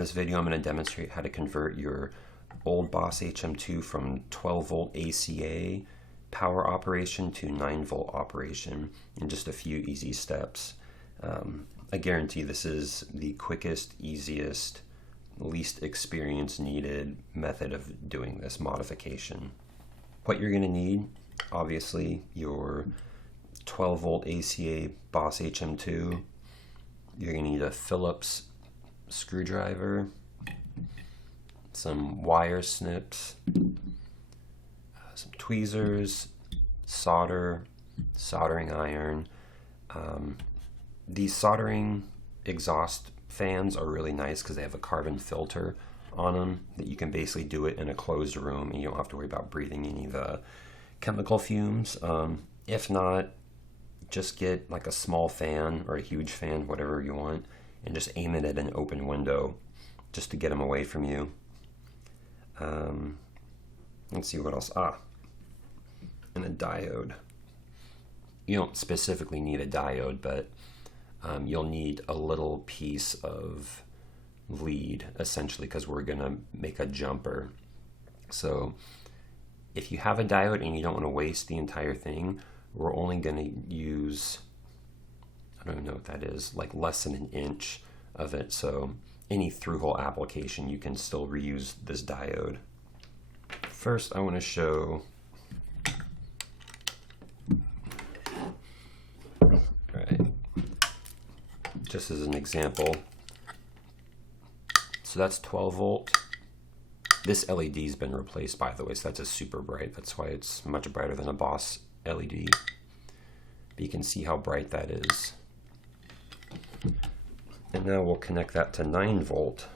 this video, I'm going to demonstrate how to convert your old Boss HM-2 from 12 volt ACA power operation to 9 volt operation in just a few easy steps. I guarantee this is the quickest, easiest, least experience needed method of doing this modification. What you're going to need, obviously, your 12 volt ACA Boss HM-2. You're going to need a Phillips screwdriver, some wire snips, some tweezers, solder, soldering iron. These soldering exhaust fans are really nice because they have a carbon filter on them that you can basically do it in a closed room and you don't have to worry about breathing any of the chemical fumes. If not, just get like a small fan or a huge fan, whatever you want, and just aim it at an open window just to get them away from you. Let's see what else. And a diode. You don't specifically need a diode, but you'll need a little piece of lead, essentially, because we're going to make a jumper. So if you have a diode and you don't want to waste the entire thing, we're only going to use, I don't even know what that is, like less than an inch of it. So any through-hole application, you can still reuse this diode. First, I want to show, just as an example. So that's 12 volt. This LED's been replaced, by the way, so that's a super bright. That's why it's much brighter than a Boss LED. But you can see how bright that is. And now we'll connect that to 9 volt.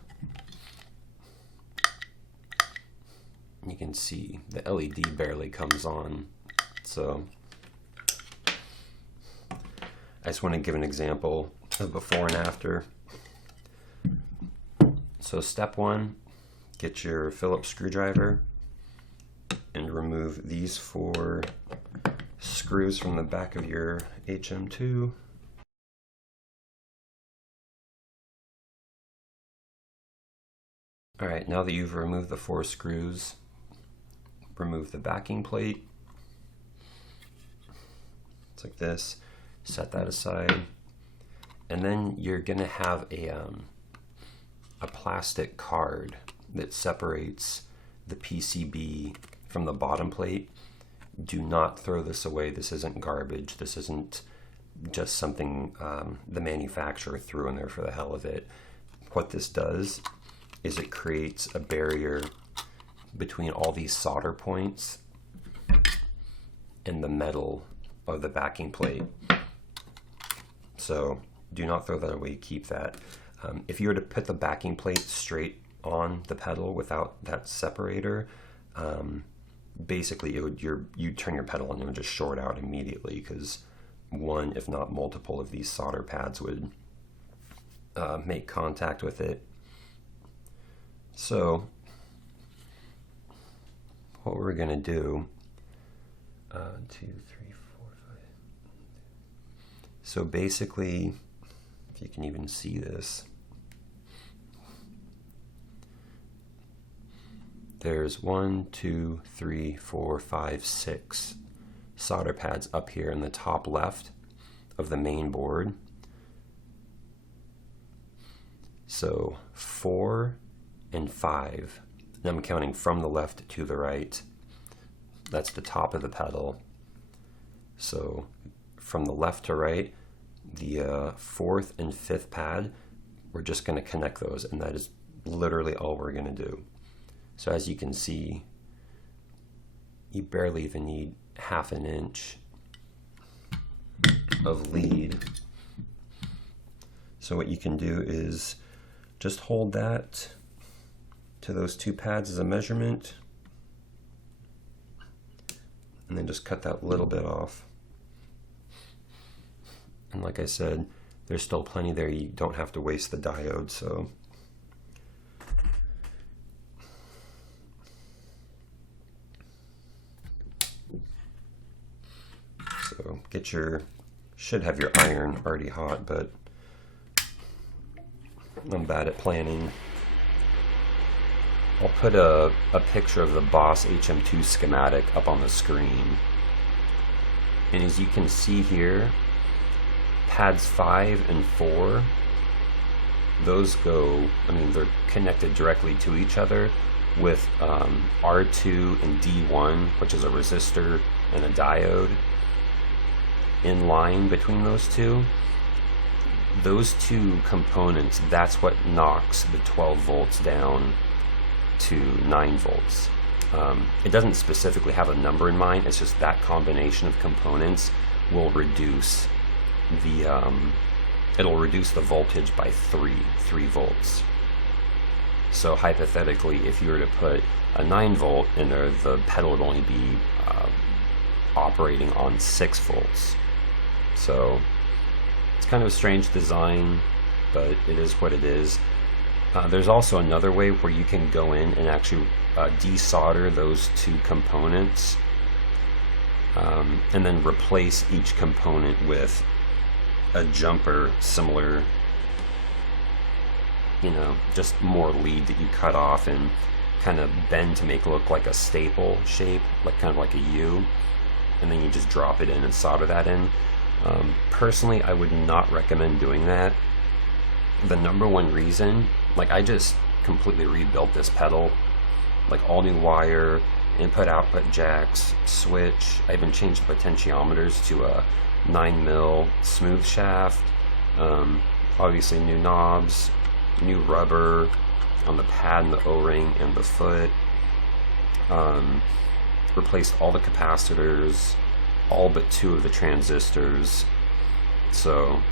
You can see the LED barely comes on. So I just want to give an example of before and after. So step one, get your Phillips screwdriver and remove these 4 screws from the back of your HM-2. Alright, now that you've removed the 4 screws, remove the backing plate. It's like this. Set that aside. And then you're going to have a plastic card that separates the PCB from the bottom plate. Do not throw this away. This isn't garbage. This isn't just something the manufacturer threw in there for the hell of it. What this does is it creates a barrier between all these solder points and the metal of the backing plate. So do not throw that away, keep that. If you were to put the backing plate straight on the pedal without that separator, basically you'd turn your pedal on and it would just short out immediately because one, if not multiple of these solder pads would make contact with it. So what we're going to do, 2, 3, 4, 5. So basically, if you can even see this, there's 1, 2, 3, 4, 5, 6 solder pads up here in the top left of the main board. So 4 and 5. And I'm counting from the left to the right. That's the top of the pedal. So from the left to right, the 4th and 5th pad, we're just going to connect those, and that is literally all we're going to do. So as you can see, you barely even need half an inch of lead. So what you can do is just hold that to those 2 pads as a measurement, and then just cut that little bit off. And like I said, there's still plenty there. You don't have to waste the diode. So get your, should have your iron already hot, but I'm bad at planning I'll put a picture of the Boss HM-2 schematic up on the screen. And as you can see here, pads 5 and 4, those go, I mean, they're connected directly to each other with R2 and D1, which is a resistor and a diode in line between those two. Those two components, that's what knocks the 12 volts down to 9 volts. It doesn't specifically have a number in mind, it's just that combination of components will reduce the it'll reduce the voltage by 3 volts. So hypothetically, if you were to put a 9 volt in there, the pedal would only be operating on 6 volts. So it's kind of a strange design, but it is what it is. There's also another way where you can go in and actually desolder those two components and then replace each component with a jumper similar, you know, just more lead that you cut off and kind of bend to make it look like a staple shape, like kind of like a U, and then you just drop it in and solder that in. Personally, I would not recommend doing that. The number one reason, like, I just completely rebuilt this pedal, like all new wire, input output jacks, switch. I even changed the potentiometers to a 9mm smooth shaft, obviously new knobs, new rubber on the pad and the O-ring and the foot, replaced all the capacitors, all but 2 of the transistors. So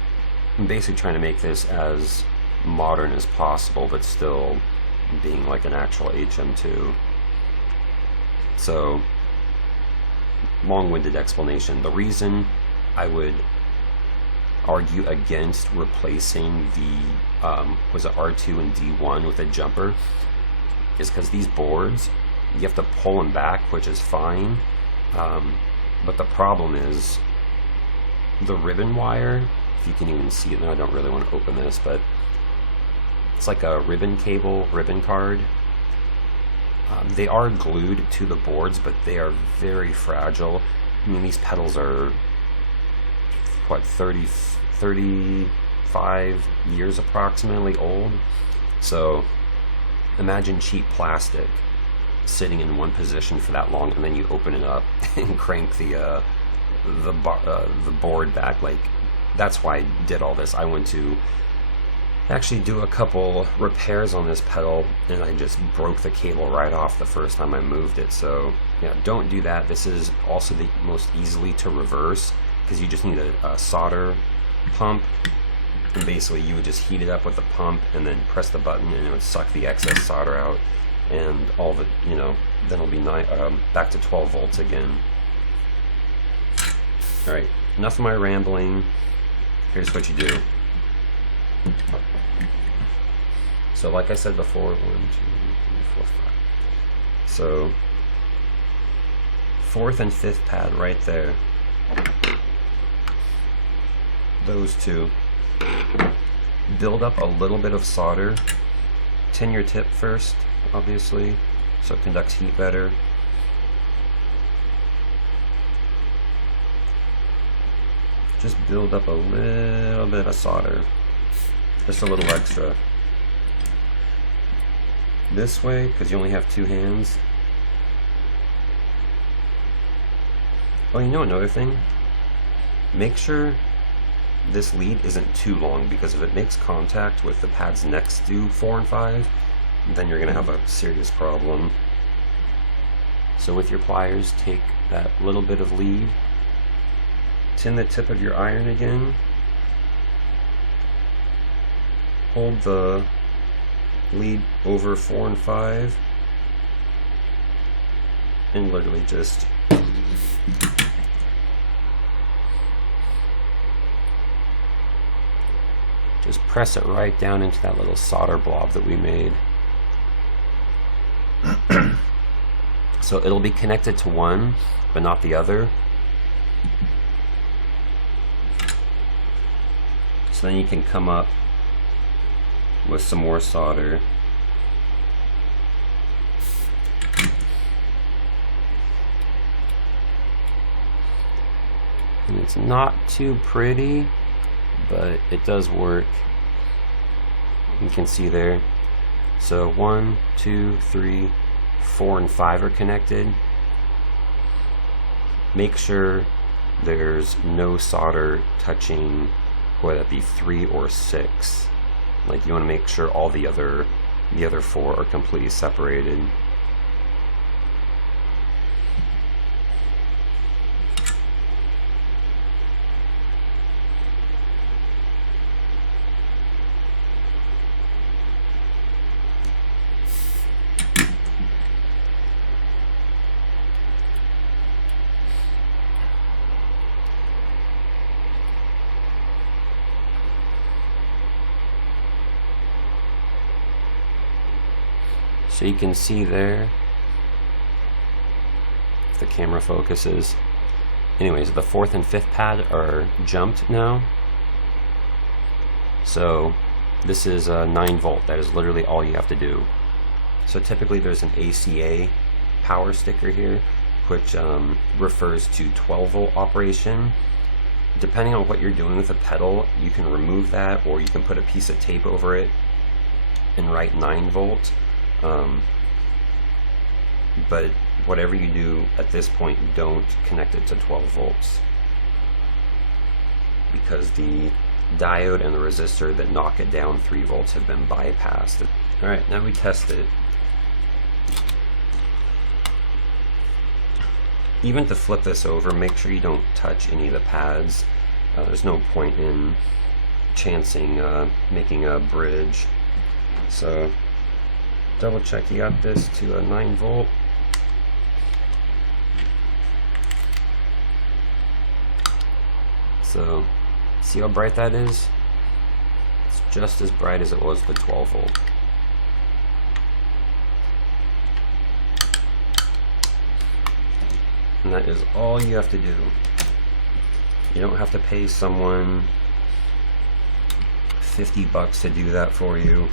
I'm basically trying to make this as modern as possible, but still being like an actual HM-2. So, long-winded explanation. The reason I would argue against replacing the was it R2 and D1 with a jumper is because these boards, you have to pull them back, which is fine, but the problem is the ribbon wire. If you can even see it now, I don't really want to open this, but it's like a ribbon cable, ribbon card. They are glued to the boards, but they are very fragile. I mean, these pedals are, what, 35 years approximately old. So imagine cheap plastic sitting in one position for that long, and then you open it up and crank the board back. Like, that's why I did all this. I went to actually do a couple repairs on this pedal, and I just broke the cable right off the first time I moved it. So yeah, don't do that. This is also the most easily to reverse, because you just need a solder pump, and basically you would just heat it up with the pump and then press the button, and it would suck the excess solder out, and all the, you know, then it'll be back to 12 volts again. All right, enough of my rambling. Here's what you do. So like I said before, 1, 2, 3, 4, 5. So 4th and 5th pad right there. Those two. Build up a little bit of solder. Tin your tip first, obviously, so it conducts heat better. Just build up a little bit of solder. Just a little extra. This way, because you only have 2 hands. Oh, you know another thing? Make sure this lead isn't too long, because if it makes contact with the pads next to 4 and 5, then you're going to have a serious problem. So with your pliers, take that little bit of lead, tin the tip of your iron again, hold the lead over 4 and 5, and literally just press it right down into that little solder blob that we made. So it'll be connected to one, but not the other. So then you can come up with some more solder And it's not too pretty, but it does work. You can see there. So 1, 2, 3, 4, and 5 are connected. Make sure there's no solder touching, whether that be 3 or 6. Like, you want to make sure all the other 4 are completely separated. So you can see there, if the camera focuses. Anyways, the 4th and 5th pad are jumped now. So this is a 9 volt. That is literally all you have to do. So typically there's an ACA power sticker here, which refers to 12 volt operation. Depending on what you're doing with the pedal, you can remove that, or you can put a piece of tape over it and write 9 volt. But whatever you do at this point, don't connect it to 12 volts, because the diode and the resistor that knock it down 3 volts have been bypassed. Alright, now we test it. Even to flip this over, make sure you don't touch any of the pads. There's no point in chancing making a bridge. So double check you got this to a 9 volt. So see how bright that is? It's just as bright as it was the 12 volt. And that is all you have to do. You don't have to pay someone $50 to do that for you.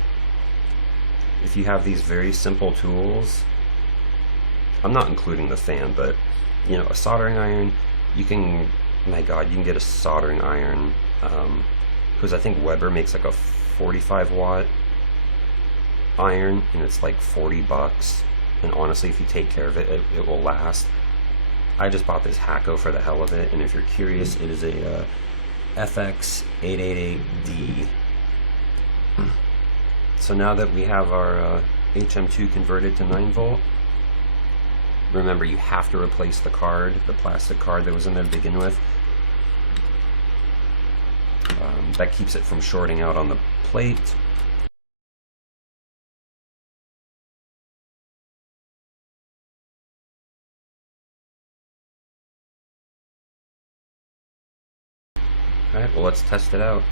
If you have these very simple tools, I'm not including the fan, but you know, a soldering iron, you can, my God, you can get a soldering iron, because I think Weber makes like a 45 watt iron, and it's like $40. And honestly, if you take care of it, it will last. I just bought this Hakko for the hell of it, and if you're curious, it is a FX888D. So now that we have our HM-2 converted to 9 volt, remember you have to replace the card, the plastic card that was in there to begin with. That keeps it from shorting out on the plate. Alright, well, let's test it out.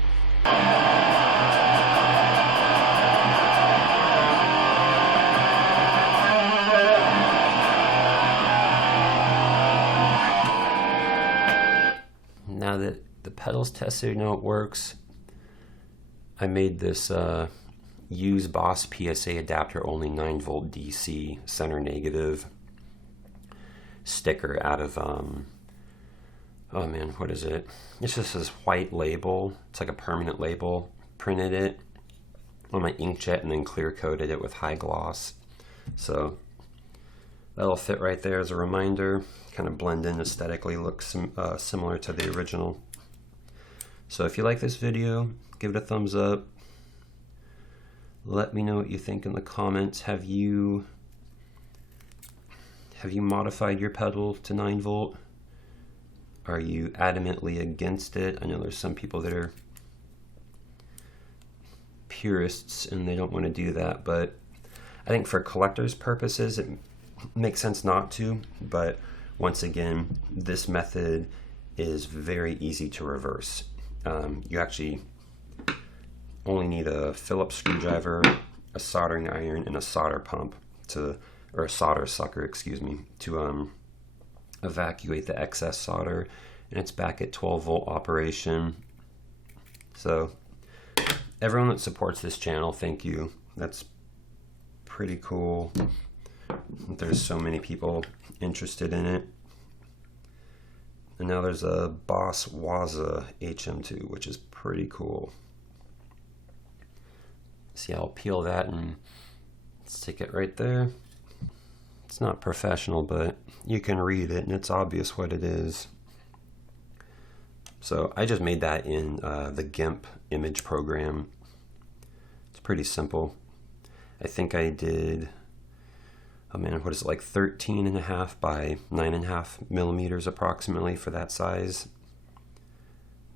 Now that the pedal's tested, you know it works, I made this use Boss PSA adapter only 9 volt DC center negative sticker out of oh man, what is it? It's just this white label. It's like a permanent label. Printed it on my inkjet and then clear coated it with high gloss. So that'll fit right there as a reminder. Kind of blend in aesthetically, looks similar to the original. So if you like this video, give it a thumbs up. Let me know what you think in the comments. Have you modified your pedal to 9 volt? Are you adamantly against it? I know there's some people that are purists and they don't want to do that, but I think for collector's purposes it makes sense not to. But once again, this method is very easy to reverse. You actually only need a Phillips screwdriver, a soldering iron, and a solder pump or a solder sucker, excuse me, to evacuate the excess solder, and it's back at 12 volt operation. So everyone that supports this channel, thank you. That's pretty cool. There's so many people interested in it. And now there's a Boss Waza HM-2, which is pretty cool. See, I'll peel that and stick it right there. It's not professional, but you can read it and it's obvious what it is. So I just made that in the GIMP image program. It's pretty simple. I think I did, oh man, what is it, like 13.5 by 9.5 millimeters approximately for that size.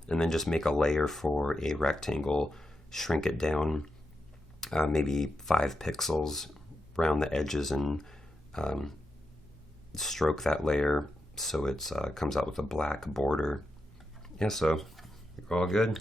And then just make a layer for a rectangle, shrink it down maybe 5 pixels around the edges, and stroke that layer so it comes out with a black border. Yeah, so you're all good.